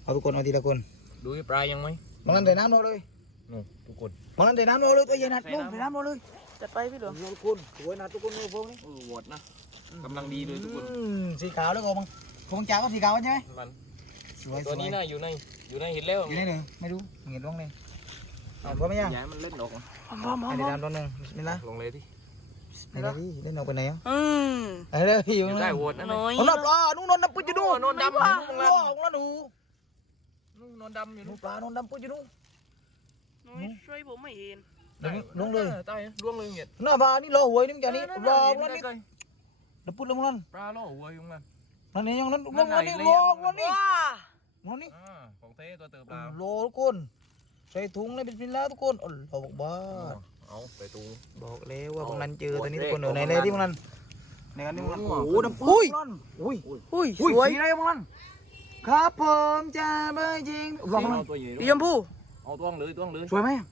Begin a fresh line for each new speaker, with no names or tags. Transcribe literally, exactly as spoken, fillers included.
เอาทุกคนเอาทีละคน
ดูปลายังไหม
มองนั้นใส่น้ำรอเลย
นู่นทุกคน
มองนั้นใส่น้ำรอเลยตัวใหญ่นัดนู่นใส่น้ำรอเลย
จัดไปพี่หลวง
ทุกคนสวยนะทุกคนเลยพวกนี้
เออวอดนะกำลังดีเลยทุกคน
สีขาวแล้วก็มังคงจ้าก็สีขาวใช่ไหม
มัน
สวย
ตัวนี้น่าอยู่ในอยู่ในเห็นแล้ว
อยู่ไหนหนึ่งไม่รู้เห็นร่องเลยเอาพอไหมยัง
ย้ายมันเล่นออก
พร้อมพร้อม
ไอ้
พร้อ
ดำ
ม
ตัวหนึ่งนี่นะ
ลงเลยดิ
นี่นะพี่เล่นออกไปไหนอ่ะ
อืม
ไอ้เด้อพี่อ
อยู่ ยู่
ไหน
ใต้โหวตนั่น
น้อย
นอนปลานุ่งนอนดำปุ๊ดอยู่นู่น
นอนดำอยู่นู่น
ล่อของละหนู
นู่นนอนดำอยู่
นุ่
นู่
ง
น
ปลานอนดำปุ๊ดอยู่นู่น
น้อยช่วยผมไม่เห็น
ลงเลย
ใต้ล่วงเลยเงี้ย
หน้าปลานี่รอหวยนี่มึงจะนี่รอแล้วนี่ดำปุ๊ดลงนั่น
ปลาล่อหัวอยู่นั่น
นั่นนี่ยังนั่นลงนั่นนี่รอนั่นนี่
ว้า
นั่นนี่
อ่าของเต้ตัวเติบปลา
โลทุกคนใส่ถุงเลยเป็นพินแล้วทุกคนโอ้โหบอกบ้า
เอาไปตู
บอกแล้วว่าพวกนั้นเจอ
โอ้
ตัวนี้
เล
ทุ
ข
กคนเออไหนเลยที่พวกนั้นในกันนี่พวกนั้น
โอ้
โอ้
โห
โหดำปุ๊ดอุ้ย
อุ้ย
อุ้ย
สวย
มีอะไรพวกนั้นครับผมจะไม่จริงลองมัน
เอาตัวใหญ่
สีชมพู
เอาตัวเลยตัวเลย
สวยไหม